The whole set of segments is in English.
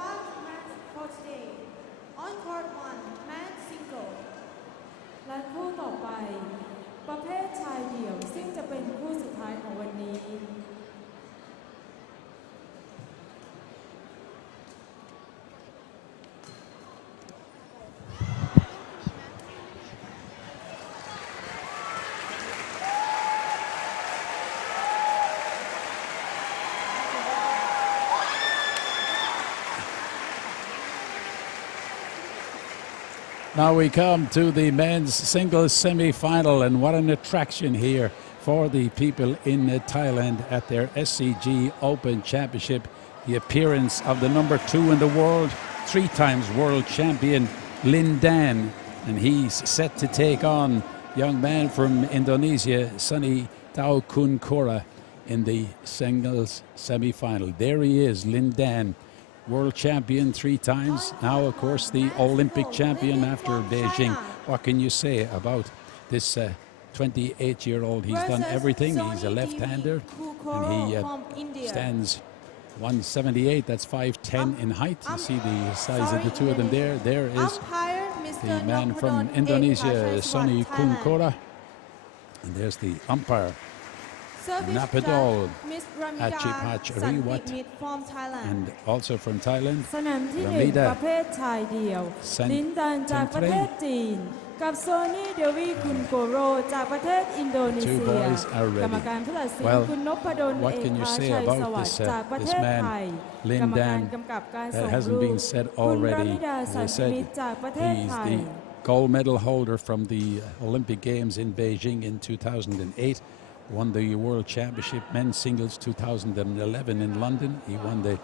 last match for today. On court one, man single. และคู่ต่อไปประเภทชายเดี่ยวซึ่งจะเป็นคู่สุดท้ายของวันนี้ Now we come to the men's singles semi-final, and what an attraction here for the people in Thailand at their SCG Open Championship. The appearance of the number 2 in the world, 3 times world champion Lin Dan, and he's set to take on young man from Indonesia, Sony Kuncoro, in the singles semi-final. There he is, Lin Dan. World champion 3 times, now of course the Olympic champion after Beijing. What can you say about this 28-year-old? He's done everything. He's a left-hander and he stands 178, that's 5'10" in height. You see the size of the two of them there. There is the man from Indonesia, Sony Kuncoro, and there's the umpire, Napadol Achipach Riwat, and also from Thailand, สนามที่ 1 ประเภทชายเดี่ยวลินดันจากประเทศจีนกับโซนี่เดวีคุนโกโรจากประเทศอินโดนีเซียกรรมการผู้ตัดสินคุณนพดลเอกพาชัยสวัสดิ์จากประเทศไทยกรรมการกำกับการส่งลูกคุณรามิดาสันติมิตรจากประเทศไทย gold medal holder from the Olympic Games in Beijing in 2008. Won the World Championship men's singles 2011 in London. He won the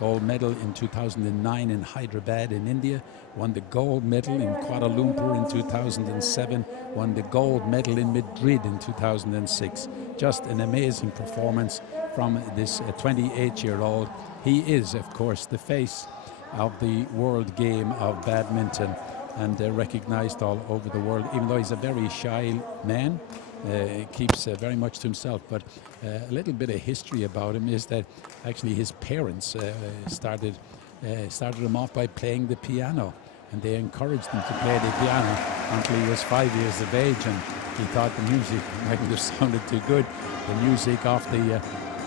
gold medal in 2009 in Hyderabad in India. Won the gold medal in Kuala Lumpur in 2007. Won the gold medal in Madrid in 2006. Just an amazing performance from this 28-year-old. He is, of course, the face of the world game of badminton and recognized all over the world, even though he's a very shy man. Keeps very much to himself, but a little bit of history about him is that actually his parents started him off by playing the piano, and they encouraged him to play the piano until he was 5 years of age, and he thought the music mightn't have sounded too good. The music off the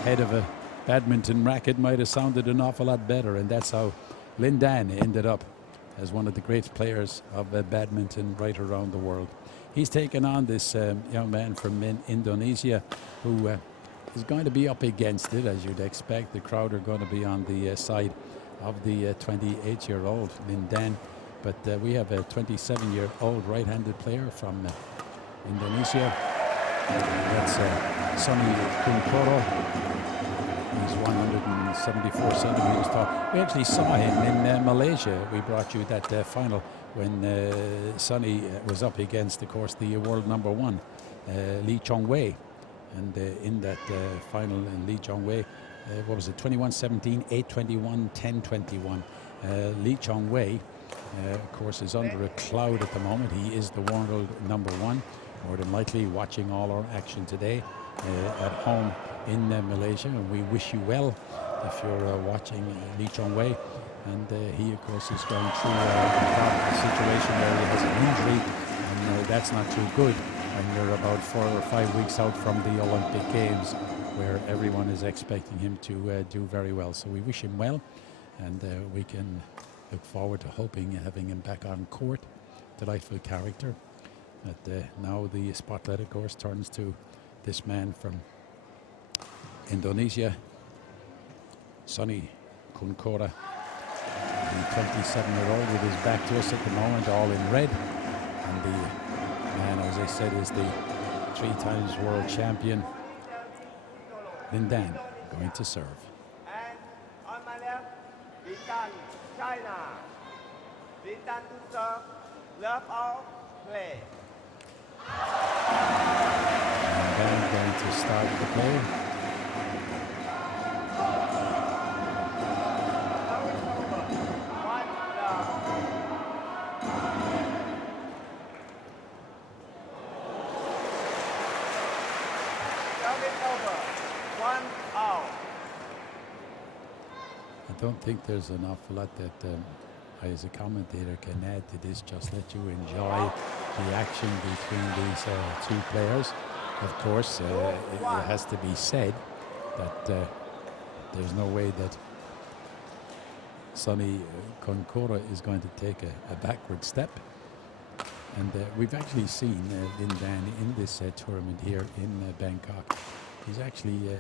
head of a badminton racket might have sounded an awful lot better, and that's how Lin Dan ended up as one of the great players of badminton right around the world. He's taken on this young man from Indonesia who is going to be up against it, as you'd expect. The crowd are going to be on the side of the 28-year-old Lin Dan. But we have a 27-year-old right-handed player from Indonesia. That's Sony Kuncoro. He's 174 centimeters tall. We actually saw him in Malaysia. We brought you that final when Sonny was up against, of course, the world number 1, Lee Chong-wei. And in that final, in Lee Chong-wei, what was it, 21-17, 8-21, 10-21. Lee Chong-wei, of course, is under a cloud at the moment. He is the world number 1, more than likely watching all our action today at home in Malaysia. And we wish you well if you're watching Lee Chong-wei. And he, of course, is going through a situation where he has an injury, and that's not too good when you're about 4 or 5 weeks out from the Olympic Games, where everyone is expecting him to do very well. So we wish him well, and we can look forward to having him back on court. Delightful character. But now the spotlight, of course, turns to this man from Indonesia, Sony Kuncoro. The 27-year-old with his back to us at the moment, all in red. And the man, as I said, is the 3 times world champion, Lin Dan, going to serve. And on my left, Lin Dan, China. Lin Dan to serve, love all, play. And Dan going to start the play. I don't think there's an awful lot that I as a commentator can add to this. Just let you enjoy the action between these two players. Of course, it has to be said that there's no way that Sony Kuncoro is going to take a backward step. And we've actually seen Lin Dan in this tournament here in Bangkok. He's actually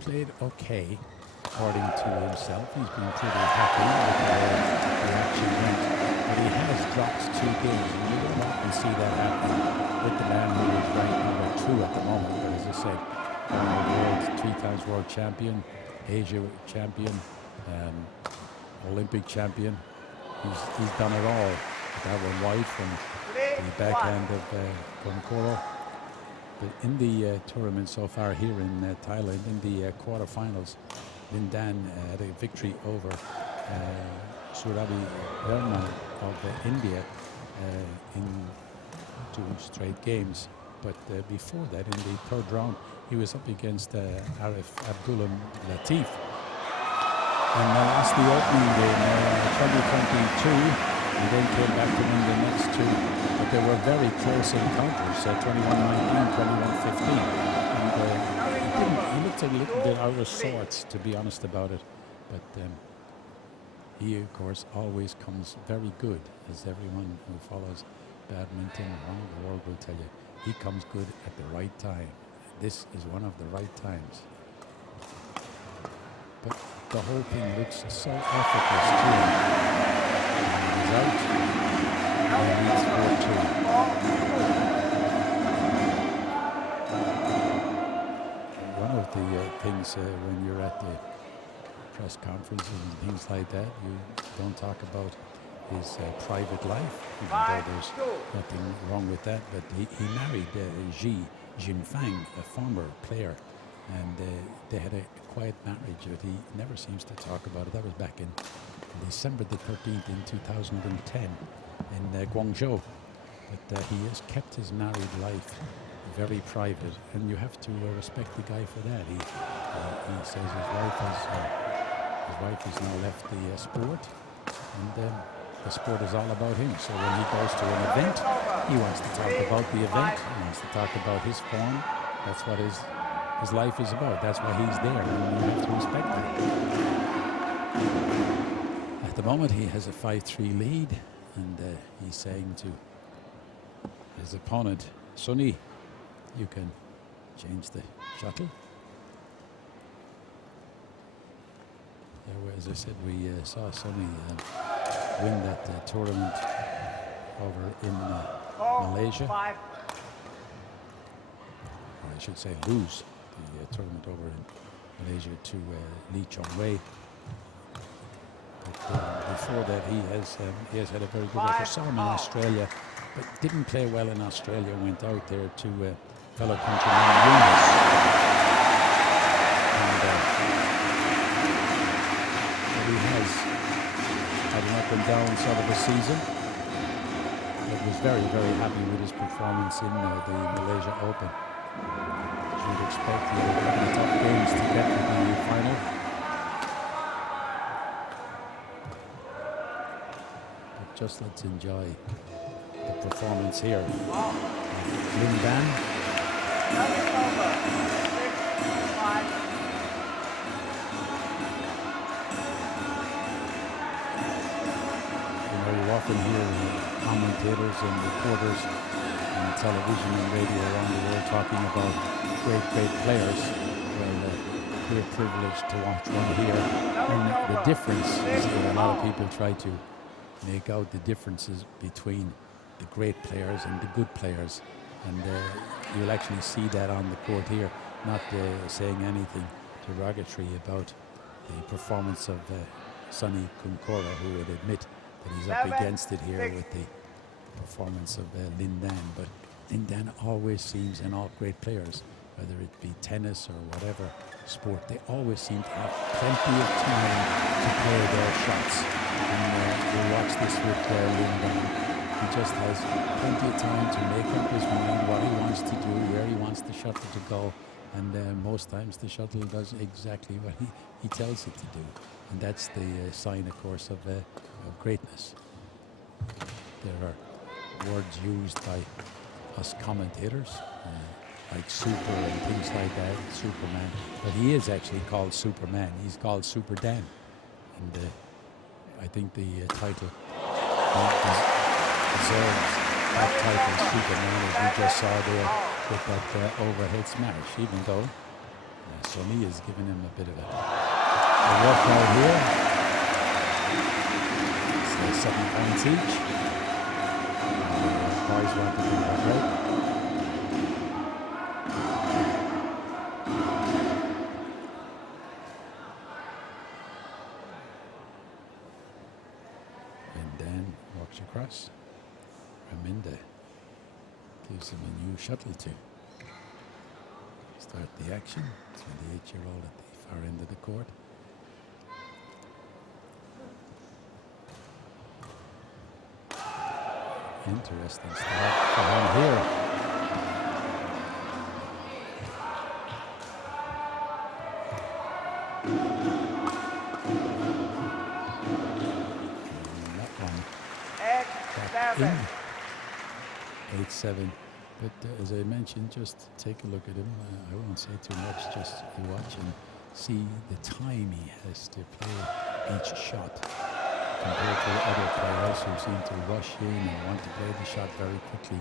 played okay, according to himself. He's been pretty happy with the action went. But he has dropped 2 games, and you don't often see that happen with the man who is ranked number 2 at the moment. But as I said, world 3 times world champion, Asia champion, Olympic champion. He's done it all. That one wide from the backhand of Kuncoro. But in the tournament so far here in Thailand, in the quarterfinals, Lin Dan had a victory over Surabi Verma of India in 2 straight games. But before that, in the 3rd round, he was up against Arif Abdullah Latif. And lost the opening game 2022. And then came back to win the next 2. But they were very close encounters, 21-19, 21-15. And he looked a little bit out of sorts, to be honest about it. But he, of course, always comes very good, as everyone who follows badminton around the world will tell you. He comes good at the right time. This is one of the right times. But the whole thing looks so effortless to him. He's out. And he's 4-2. One of the things when you're at the press conferences and things like that, you don't talk about his private life, even though there's nothing wrong with that. But he married Xi Jinping, a former player, and they had a quiet marriage, but he never seems to talk about it. That was back in December the 13th in 2010 in Guangzhou. But he has kept his married life very private, and you have to respect the guy for that. He says his wife has now left the sport, and the sport is all about him. So when he goes to an event, he wants to talk about the event. He wants to talk about his form. That's what his life is about. That's why he's there, and you have to respect that. At the moment, he has a 5-3 lead, and he's saying to his opponent, Sony, you can change the shuttle. As I said, we saw Sony win that tournament over in Malaysia. Or I should say lose the tournament over in Malaysia to Lee Chong Wei. But before that, he has had a very good record. Saw him in Australia, but didn't play well in Australia. Went out there to fellow countryman Yunus. And he has had an up and down sort of a season. But was very, very happy with his performance in the Malaysia Open. As you'd expect, he had tough games to get to the final. But just let's enjoy the performance here. Lin Dan. You often hear commentators and reporters on television and radio around the world talking about great players. Well, we're privileged to watch one here. And the difference is a lot of people try to make out the differences between the great players and the good players. And you'll actually see that on the court here, not saying anything derogatory about the performance of Sony Kuncoro, who would admit that he's up against it here with the performance of Lin Dan. But Lin Dan always seems, and all great players, whether it be tennis or whatever sport, they always seem to have plenty of time to play their shots. And we'll watch this with Lin Dan. He just has plenty of time to make up his mind what he wants to do, where he wants the shuttle to go. And most times the shuttle does exactly what he tells it to do. And that's the sign, of course, of greatness. There are words used by us commentators, like super and things like that, Superman. But he is actually called Superman. He's called Super Dan. And I think the title deserves that title, Superman, as we just saw there with that overhead smash, even though Sony is giving him a bit of a workout here. So 7 points each. The boys want to do that right. Across. Raminda gives him a new shuttle to start the action. 28-year-old at the far end of the court. Interesting start for him here. In 8-7, but as I mentioned, just take a look at him. I won't say too much, just watch and see the time he has to play each shot compared to other players who seem to rush in and want to play the shot very quickly.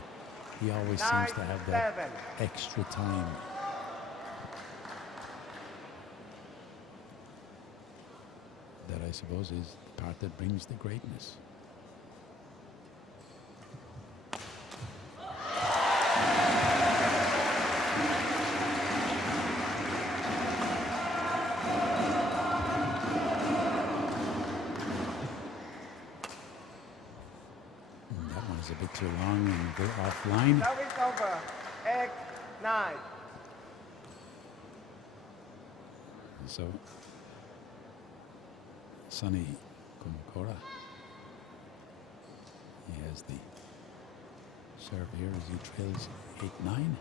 He always seems to have that extra time. That, I suppose, is the part that brings the greatness. A bit too long and go offline. Now it's over. 8-9. So, Sony Kuncoro, he has the serve here as he trails 8-9.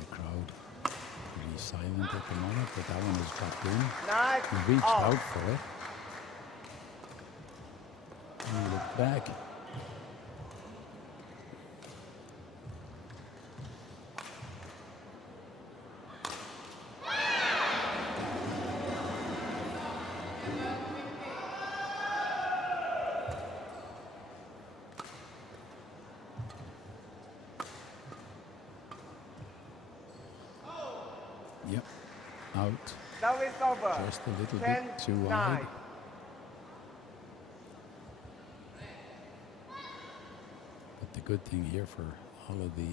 The crowd pretty silent at the moment, but that one is dropped in. He reached out for it. And he looked back. Yep, out. Now it's over. Just a little bit too wide. But the good thing here for all of the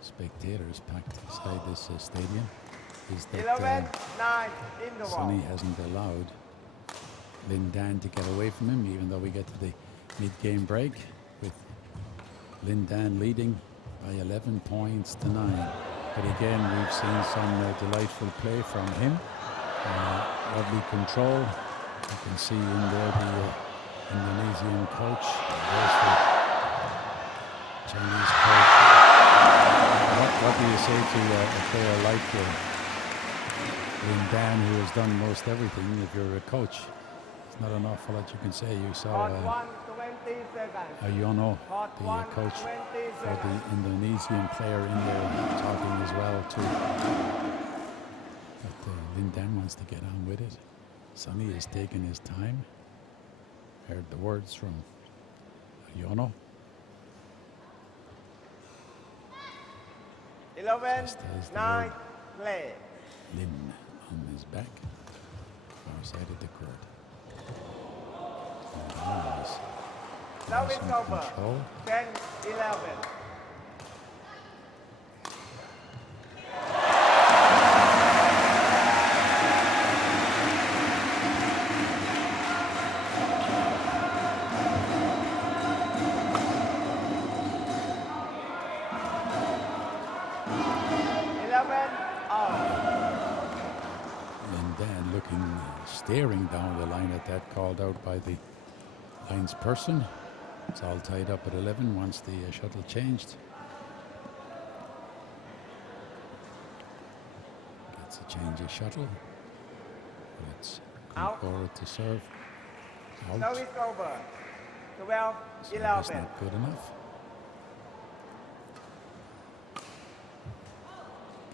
spectators packed inside this stadium is that Sony hasn't allowed Lin Dan to get away from him, even though we get to the mid-game break with Lin Dan leading by 11 points to 9. But again, we've seen some delightful play from him. Lovely control. You can see in there the Indonesian coach. There's the Chinese coach. What do you say to a player like Lin Dan, who has done most everything? If you're a coach, there's not an awful lot you can say. You saw Yono, the coach for the Indonesian player, in there talking as well too. But Lin Dan wants to get on with it. Sony has taken his time. Heard the words from Yono. 11-9, play. Lin on his back, far side of the court. Now it's over. 10-11. Staring down the line at that, called out by the linesperson. person. It's all tied up at 11 once the shuttle changed. Gets a change of shuttle. But it's Kuncoro to serve. Out. Service over. 12, So that's 11. not good enough.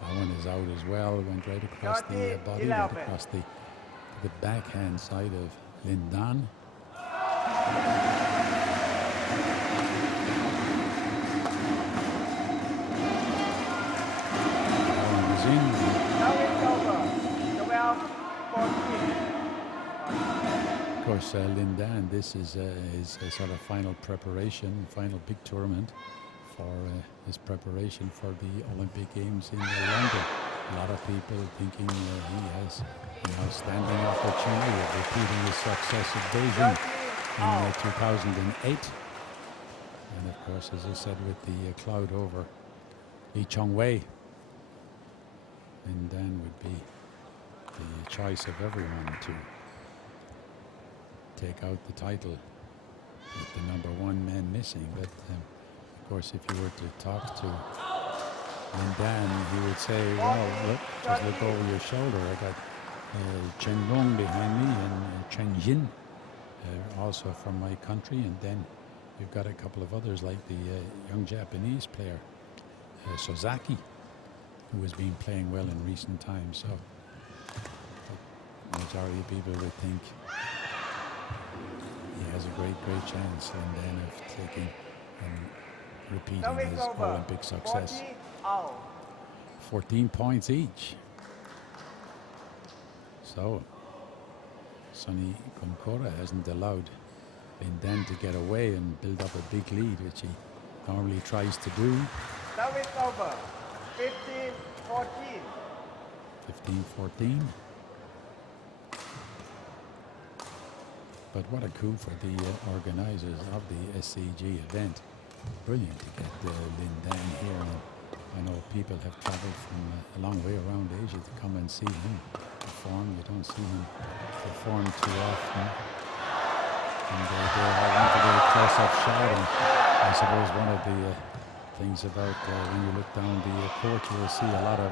That one is out as well. Went right across the body, went across the backhand side of Lindan. That one is in. Service over. 12, 14. Of course, Lindan, this is his sort of final preparation, final big tournament for his preparation for the Olympic Games in London. A lot of people thinking he has an outstanding opportunity of repeating his success at Beijing in 2008. And of course, as I said, with the cloud over Lee Chong-wei, Lindan would be the choice of everyone to take out the title with the #1 man missing. But of course, if you were to talk to Lindan, he would say, well, look, just look over your shoulder. I got Chen Rong behind me and Chen Jin, also from my country. And then you've got a couple of others like the young Japanese player, Sozaki, who has been playing well in recent times. So the majority of people would think he has a great chance and then of taking and repeating his Olympic success. 14 points each. So Sony Kuncoro hasn't allowed Lindan to get away and build up a big lead, which he normally tries to do. Service over. 15, 14. 15-14. But what a coup for the organizers of the SCG event. Brilliant to get Lindan here. And I know people have traveled from a long way around Asia to come and see him perform. You don't see him perform too often. And they all want to get a close-up shot. And I suppose one of the things about when you look down the court, you will see a lot of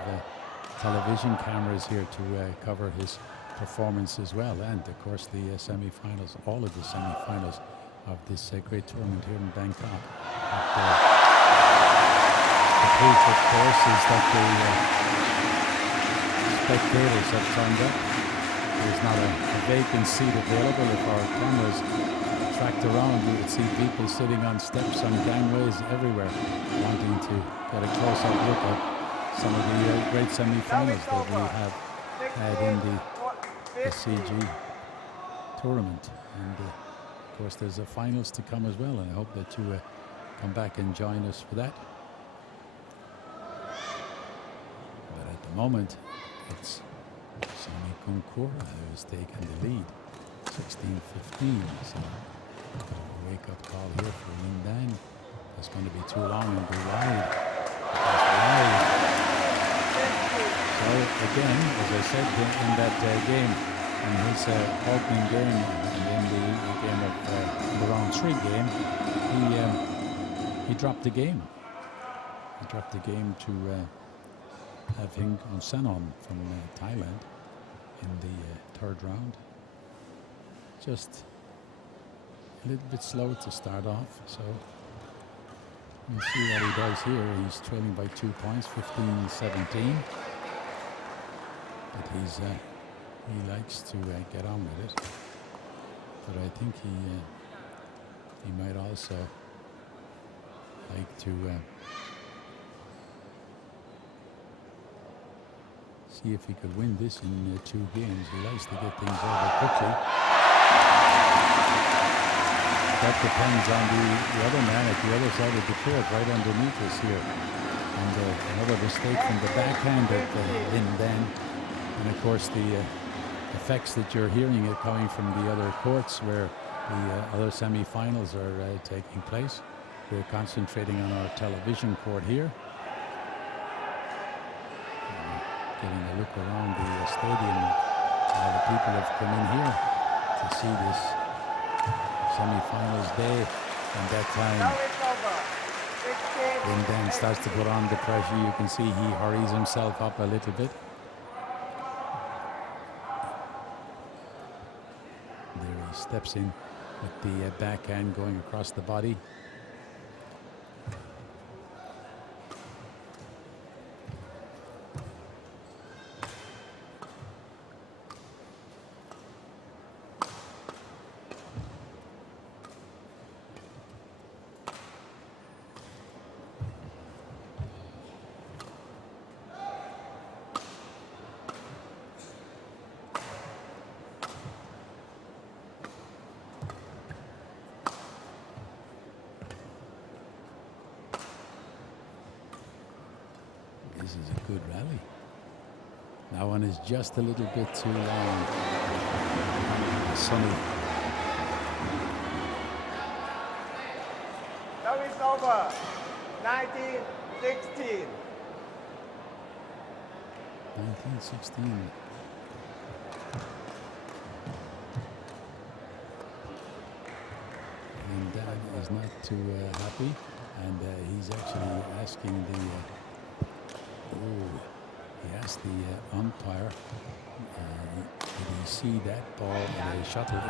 television cameras here to cover his performance as well. And of course the semi-finals, all of the semi-finals of this great tournament here in Bangkok. But, the proof, of course, is that the spectators have turned up. There's not a vacant seat available. If our cameras tracked around, you would see people sitting on steps, on gangways, everywhere, wanting to get a close-up look at some of the great semi-finals that we have had in the SCG tournament. And of course, there's a finals to come as well, and I hope that you come back and join us for that. But at the moment, it's Sony Kuncoro who has taken the lead, 16-15. So a wake-up call here for Lindan. It's going to be too long and go wide. So again, as I said in that game, in his opening game and in the game of the round 3 game, he dropped the game. He dropped the game to have Hing Sanon from Thailand in the 3rd round. Just a little bit slow to start off, so we'll see what he does here. He's trailing by 2 points, 15-17. But he likes to get on with it. But I think he might also like to see if he could win this in 2 games. He likes to get things over quickly. That depends on the other man at the other side of the court, right underneath us here. And another mistake from the backhand of Lindan. And of course the effects that you're hearing are coming from the other courts where the other semi-finals are taking place. We're concentrating on our television court here. Getting a look around the stadium. All the people have come in here to see this semi-finals day. And that time, when Dan starts to put on the pressure, you can see he hurries himself up a little bit. steps in with the backhand going across the body. This is a good rally. That one is just a little bit too long. Sony. Service over. 19-16. 19-16. And Dan is not too happy, and he's actually asking the he asked the umpire, did he see that ball and a shuttle in?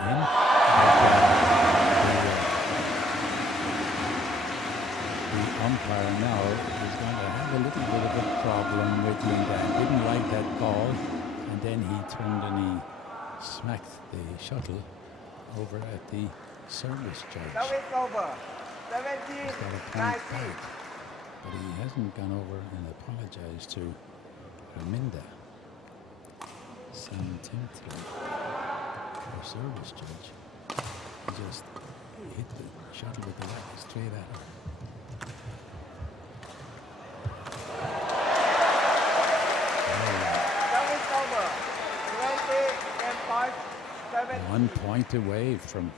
The umpire now is going to have a little bit of a problem with Linda. Didn't like that ball, and then he turned and he smacked the shuttle over at the service judge. Service over. He's got a point 17-19. back, but he hasn't gone over and apologized to Raminda. Sentimentally, our service judge, he just hit the shuttle with the racket straight at her. Service over. 20 points. 17. 1 point away from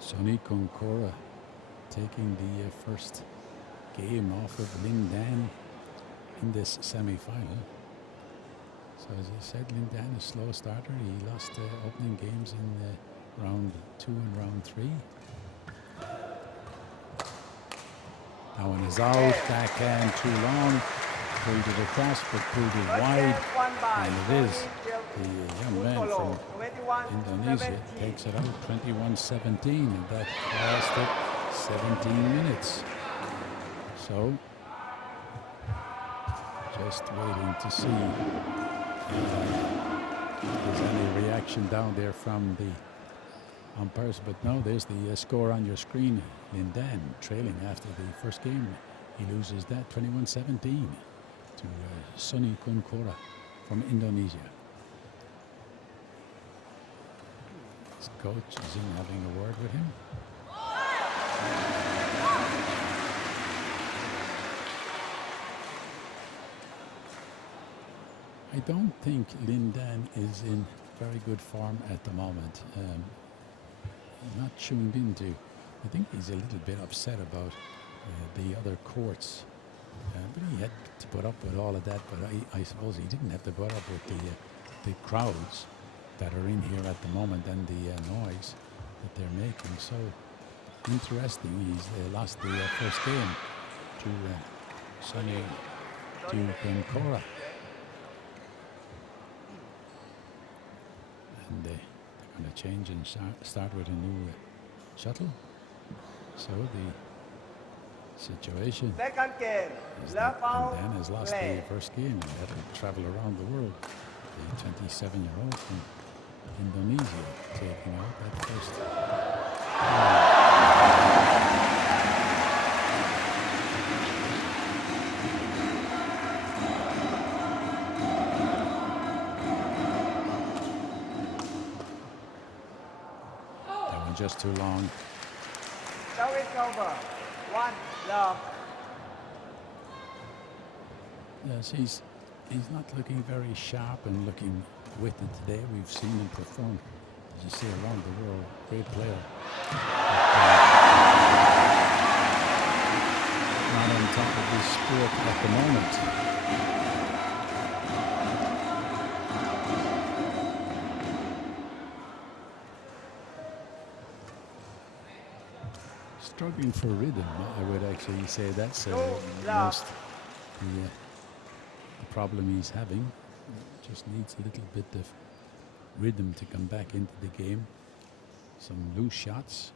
Sony Kuncoro taking the first game off of Lin Dan in this semi-final. So as I said, Lin Dan is a slow starter. He lost opening games in round 2 and round 3. That one is out, backhand too long, pulled it across but pulled it wide, and it is the young man from Indonesia takes it out 21-17, and that lasted 17 minutes. So just waiting to see if there's any reaction down there from the umpires. But no, there's the score on your screen. Lin Dan trailing after the first game. He loses that 21-17 to Sony Kuncoro from Indonesia. His coach is in having a word with him. I don't think Lin Dan is in very good form at the moment. He's not tuned into. I think he's a little bit upset about the other courts. But he had to put up with all of that. But I suppose he didn't have to put up with the crowds that are in here at the moment and the noise that they're making. So interesting. He's lost the first game to Sony Kuncoro. And they're going to change and start with a new shuttle. So the situation Second game. is Left that out. Dan has lost Play. the first game and had to travel around the world. The 27-year-old from Indonesia taking out that first. Just too long. Service over. 1 love. Yes, he's not looking very sharp and looking with it today. We've seen him perform, as you see, around the world. Great player. Not on top of his sport at the moment. Struggling for rhythm, I would actually say that's most the problem he's having. Just needs a little bit of rhythm to come back into the game. some loose shots.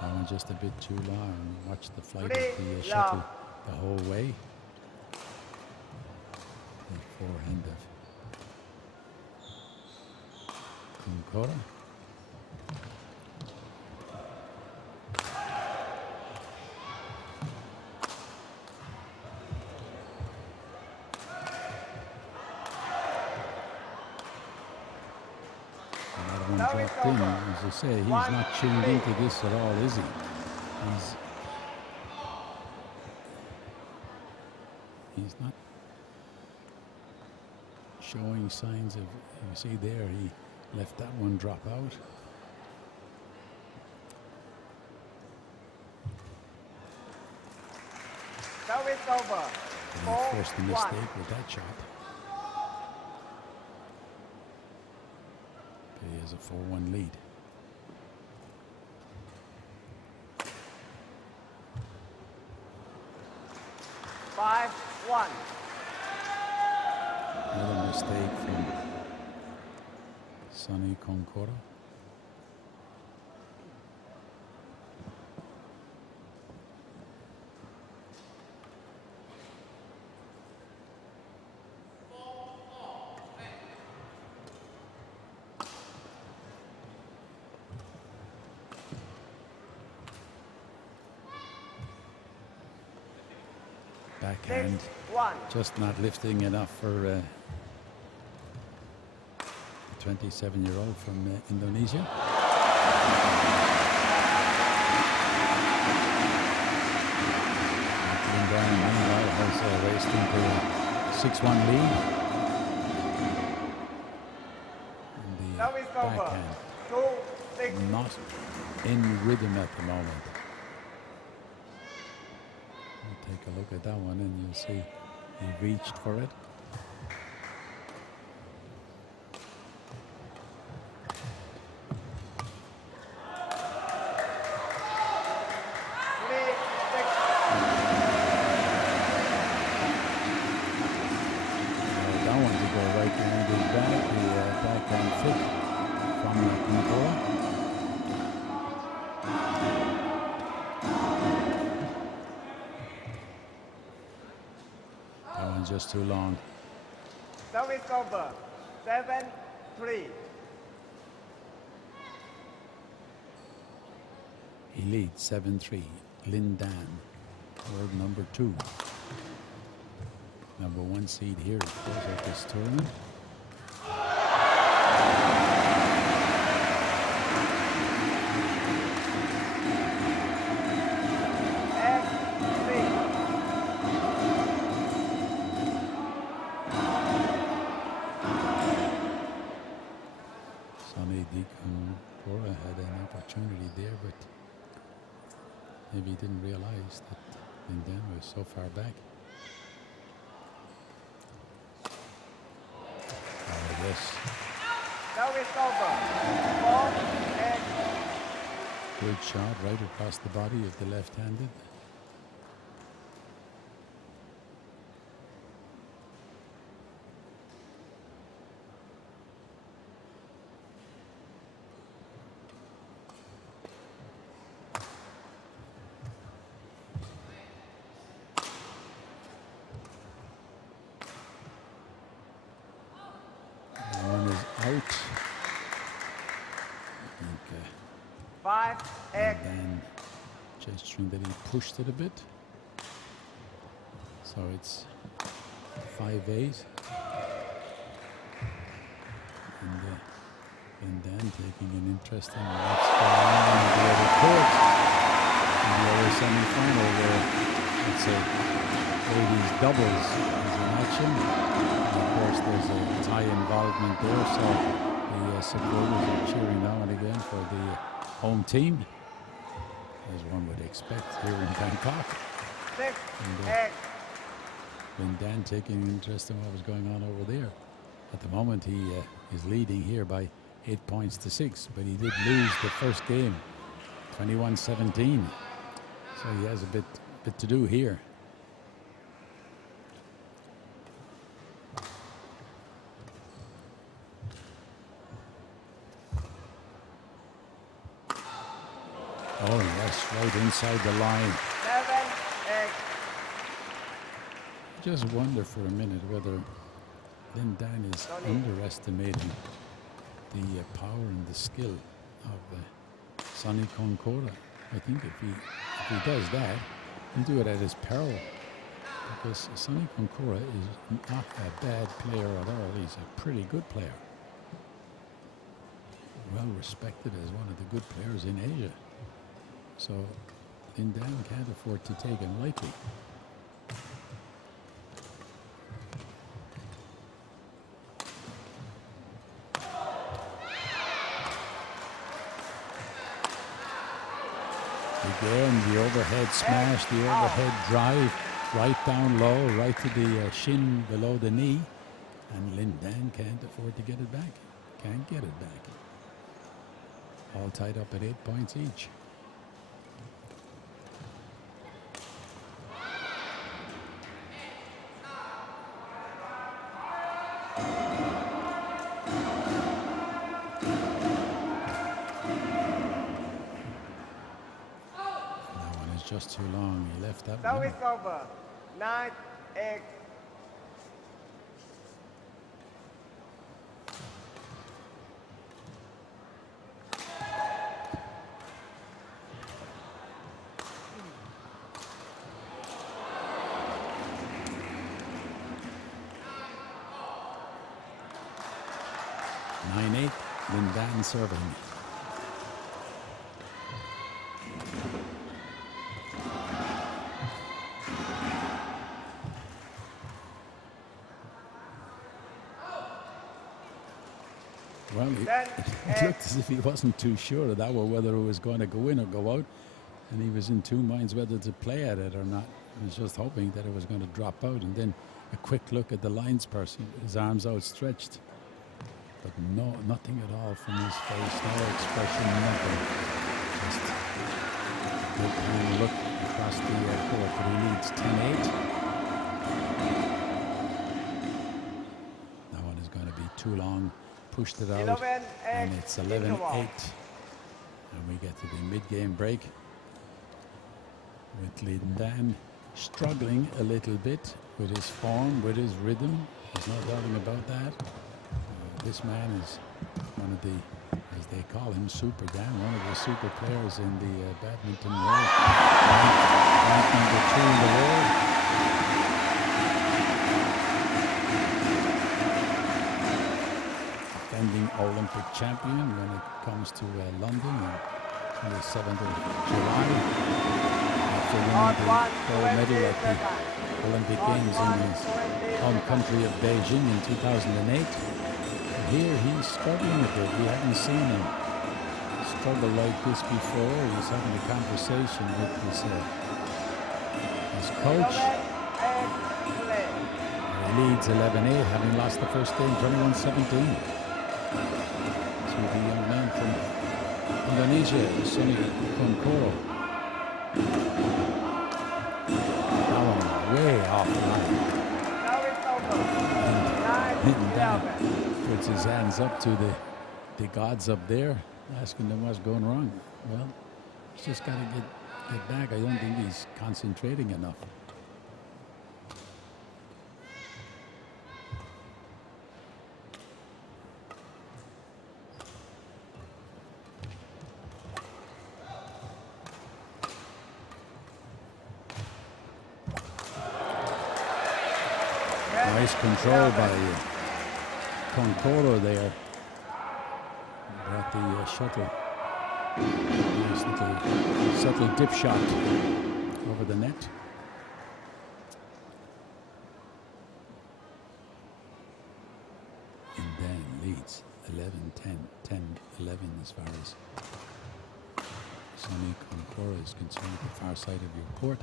That one just a bit too long. Watch the flight of the shuttle the whole way. The forehand of Kuncoro. Dropped in. As I say, he's not tuned into this at all, is he? He's not showing signs of, you see there, he left that one drop out. Service over. And he forced a mistake with that shot. He has a 4-1 lead. Five, 1. Another mistake from Sony Kuncoro. Backhand, 1. just not lifting enough for a 27-year-old from Indonesia. Brian meanwhile has raced into a 6-1 lead. And the backhand 2-6. not in rhythm at the moment. Take a look at that one and you'll see he reached for it. That one to go right behind his back, the backhand flick from Kuncoro. Just too long. Service over. 7-3. He leads 7-3. Lin Dan, world number 2. Number 1 seed here, of course, at this tournament. Kuncoro had an opportunity there, but maybe he didn't realize that Lin Dan was so far back. Oh, yes. Service over. 4-8. Good shot right across the body of the left-handed. Out. Okay. 5-8. And then gesturing that he pushed it a bit. So it's 5-8. And then taking an interest in what's going on in the other court. In the other semi-final where it's ladies doubles is in action. And of course there's a Thai involvement there, so the supporters are cheering now and again for the home team, as one would expect here in Bangkok. 6-8. Lin Dan taking interest in what was going on over there. At the moment he is leading here by 8 points to 6, but he did lose the first game, 21-17. So he has a bit to do here. Oh, yes, right inside the line. 7-8. Just wonder for a minute whether Lin Dan is underestimating the power and the skill of Sony Kuncoro. I think if he does that, he'll do it at his peril. Because Sony Kuncoro is not a bad player at all. He's a pretty good player. Well respected as one of the good players in Asia. So Lin Dan can't afford to take him lightly. Again, the overhead smash, the overhead drive, right down low, right to the shin below the knee. And Lin Dan can't afford to get it back. Can't get it back. All tied up at 8 points each. Just too long. He left that one. Service over. 9-8. Lin Dan serving. Well, it looked as if he wasn't too sure of that, or whether it was going to go in or go out. And he was in two minds whether to play at it or not. He was just hoping that it was going to drop out. And then a quick look at the lines person, his arms outstretched. But no, nothing at all from his face, no expression, nothing. Just a kind look across the court. But he leads 10-8. That one is going to be too long. Pushed it out, and it's 11-8. And we get to the mid-game break with Lin Dan struggling a little bit with his form, with his rhythm. There's no doubting about that. This man is one of the, as they call him, Super Dan, one of the super players in the badminton world. Ranked number 2 in the world. Defending Olympic champion when it comes to London on the 7th of July. After winning the gold medal at the Olympic Games in his home country of Beijing in 2008. Here he's struggling a bit. We haven't seen him struggle like this before. He's having a conversation with his coach. He leads 11-8, having lost the first game 21-17. So the young man from Indonesia, Sony Kuncoro. That one way off line. Puts his hands up to the gods up there, asking them what's going wrong. Well, he's just got to get back. I don't think he's concentrating enough. Nice control by Kuncoro there. Got the shuttle. Nice little subtle dip shot over the net. And then leads 11-10, 10-11 as far as Sony Kuncoro is concerned at the far side of your court.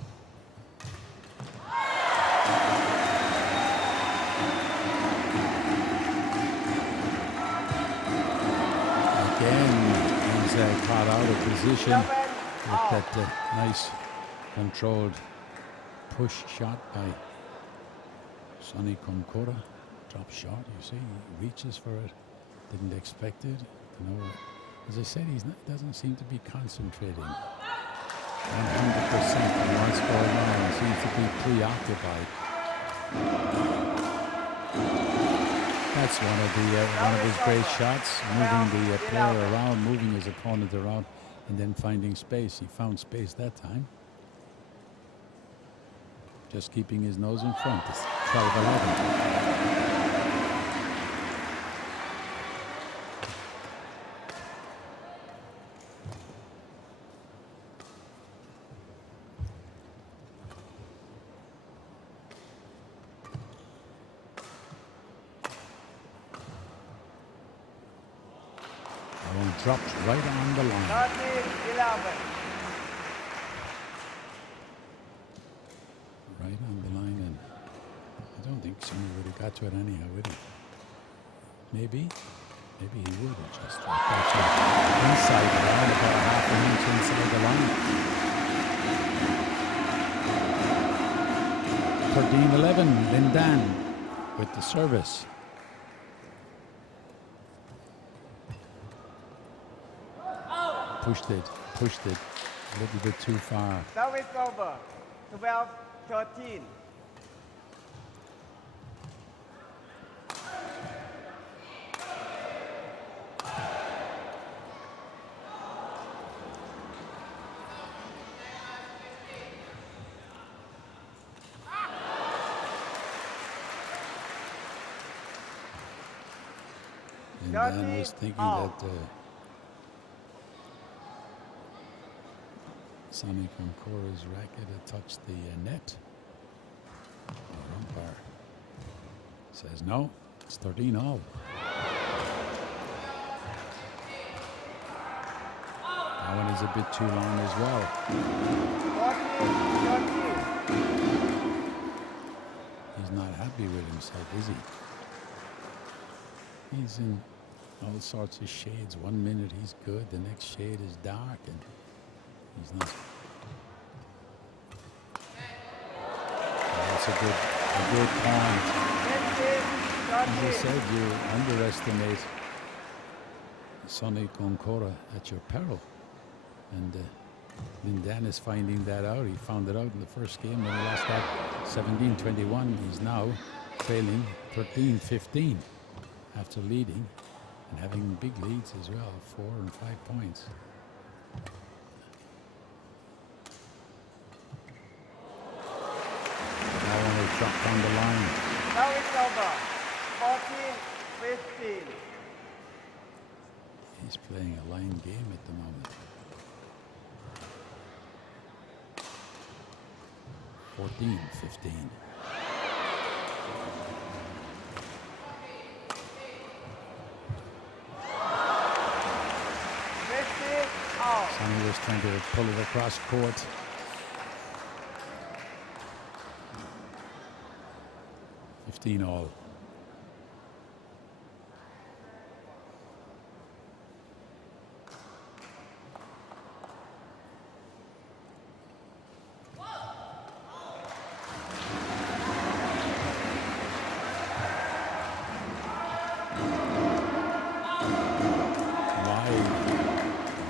Again, he's caught out of position with that nice controlled push shot by Sony Kuncoro. Drop shot, you see, he reaches for it. Didn't expect it. No As I said, doesn't seem to be concentrating 100% on what's going on. He seems to be preoccupied. That's one of his great shots, moving the player around, moving his opponent around, and then finding space. He found space that time. Just keeping his nose in front. It's 12-11. Dropped right on the line. 13-11. Right on the line, and I don't think Sony would have got to it anyhow, would he? Maybe he would have just dropped that shot inside around about half an inch inside the line. 13-11, Lindan with the service. Pushed it a little bit too far. Service over. 12-13. And Dan was thinking that Sony Kuncoro's racket had touched the net. Our umpire says no, it's 13-all. That one is a bit too long as well. 14-13. He's not happy with himself, is he? He's in all sorts of shades. 1 minute he's good, the next shade is dark, and he's not. That's a good point. As I said, you underestimate Sony Kuncoro at your peril. And Lindan is finding that out. He found it out in the first game when he lost that 17-21. He's now trailing 13-15 after leading and having big leads as well, 4 and 5 points. Dropped on the line. Now it's over. 14-15. He's playing a line game at the moment. 14-15. Sonny was trying to pull it across court. All.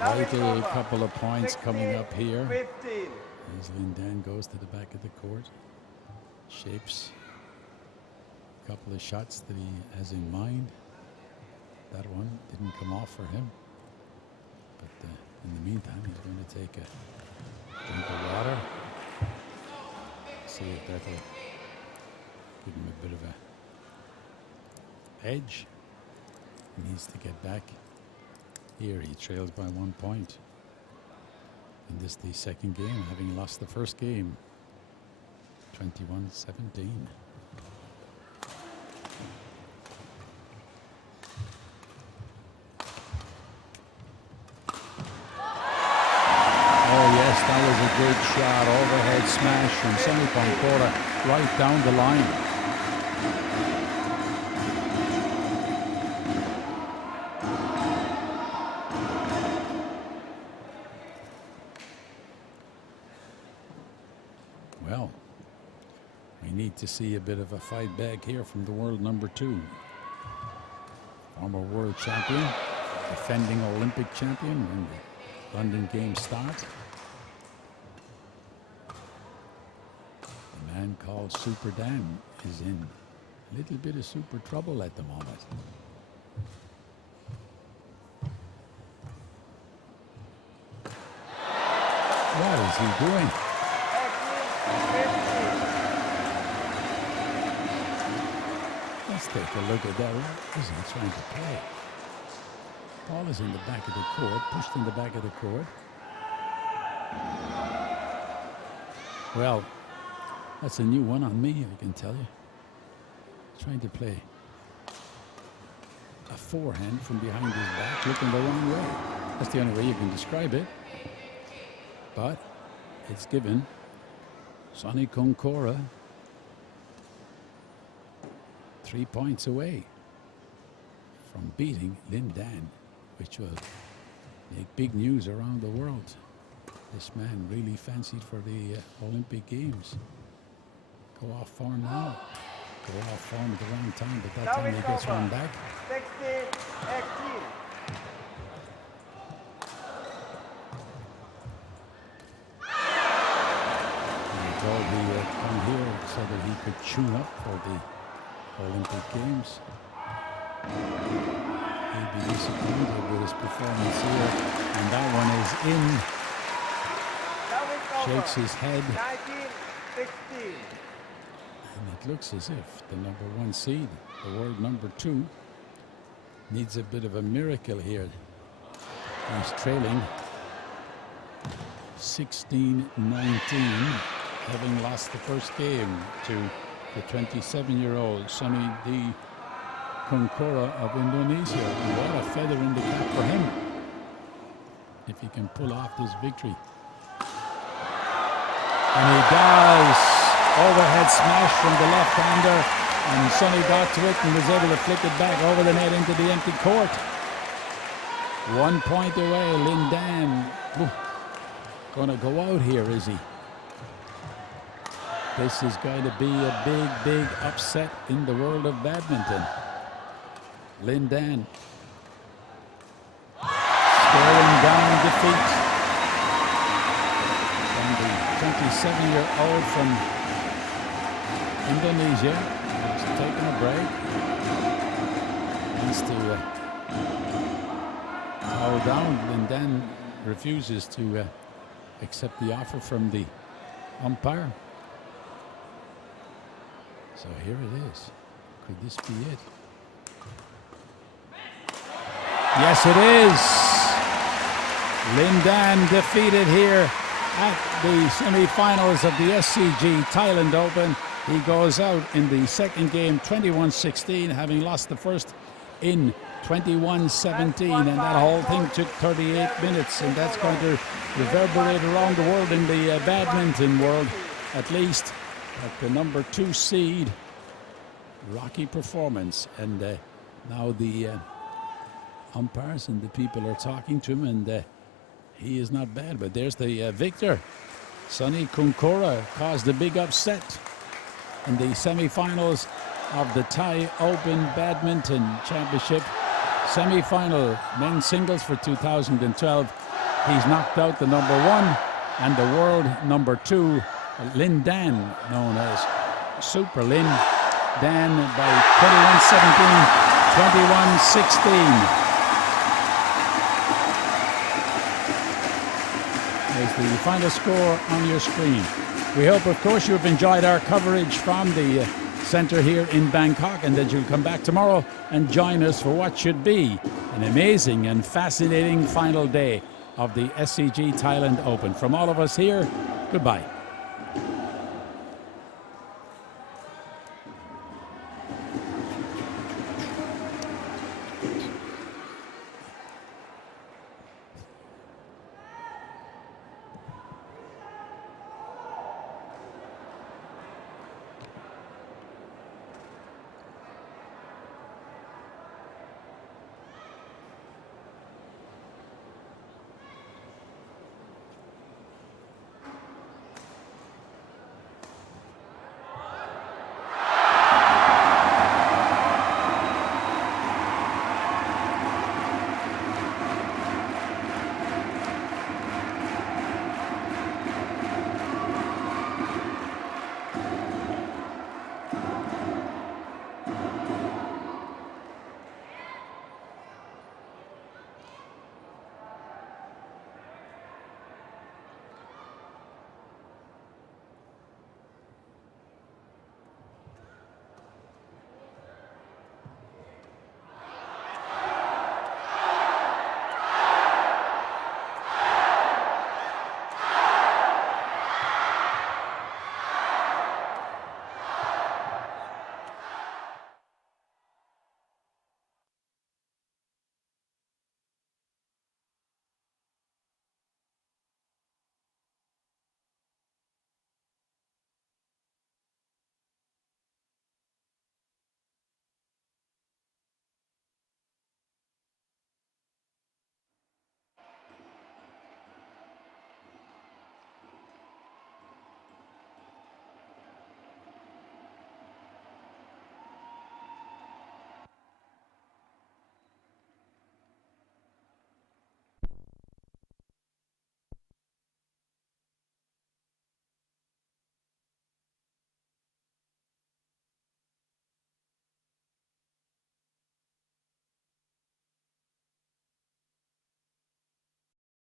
Right, a couple of points coming up here. 15. As Lindan goes to the back of the court, shapes a couple of shots that he has in mind. That one didn't come off for him. But in the meantime, he's going to take a drink of water. See if that'll give him a bit of a edge. He needs to get back. Here he trails by 1 point. And this the second game, having lost the first game, 21-17. That was a good shot, overhead smash from Sony Kuncoro right down the line. Well, we need to see a bit of a fight back here from the world number 2. Former world champion defending Olympic champion when the London Games start. The man called Super Dan is in a little bit of super trouble at the moment. What is he doing? Let's take a look at that. What is he trying to play? Ball is in the back of the court, pushed in the back of the court. Well, that's a new one on me, I can tell you. Trying to play a forehand from behind his back, looking the wrong way. That's the only way you can describe it. But it's given Sony Kuncoro 3 points away from beating Lin Dan, which will make big news around the world. This man really fancied for the Olympic Games. Go off form now. Go off form at the wrong time, but that time he gets one back. 16-18. He come here so that he could tune up for the Olympic Games. He'd be disappointed with his performance here, and that one is in. Shakes his head. 19-16. And it looks as if the #1 seed, the world #2, needs a bit of a miracle here. He's trailing 16-19. Having lost the first game to the 27-year-old Sony Kuncoro of Indonesia. What a feather in the cap for him if he can pull off this victory. And he does. Overhead smash from the left-hander, and Sony got to it and was able to flick it back over the net into the empty court. 1 point away. Lin Dan gonna go out here, is he? This is going to be a big, big upset in the world of badminton. Lin Dan staring down defeat from the 27-year-old from Indonesia. He's taking a break. Wants to power down. Lin Dan refuses to accept the offer from the umpire. So here it is. Could this be it? Yes, it is. Lin Dan defeated here at the semi-finals of the SCG Thailand Open. He goes out in the second game 21-16, having lost the first in 21-17, and that whole thing took 38 minutes, and that's going to reverberate around the world in the badminton world, at least at the #2 seed. Rocky performance, and now the umpires and the people are talking to him, and he is not bad, but there's the victor. Sony Kuncoro caused a big upset in the semi-finals of the Thai Open Badminton Championship. Semi-final men's singles for 2012. He's knocked out the #1 and the world #2, Lin Dan, known as Super Lin Dan, by 21-17, 21-16. There's the final score on your screen. We hope, of course, you've enjoyed our coverage from the center here in Bangkok, and that you'll come back tomorrow and join us for what should be an amazing and fascinating final day of the SCG Thailand Open. From all of us here, goodbye.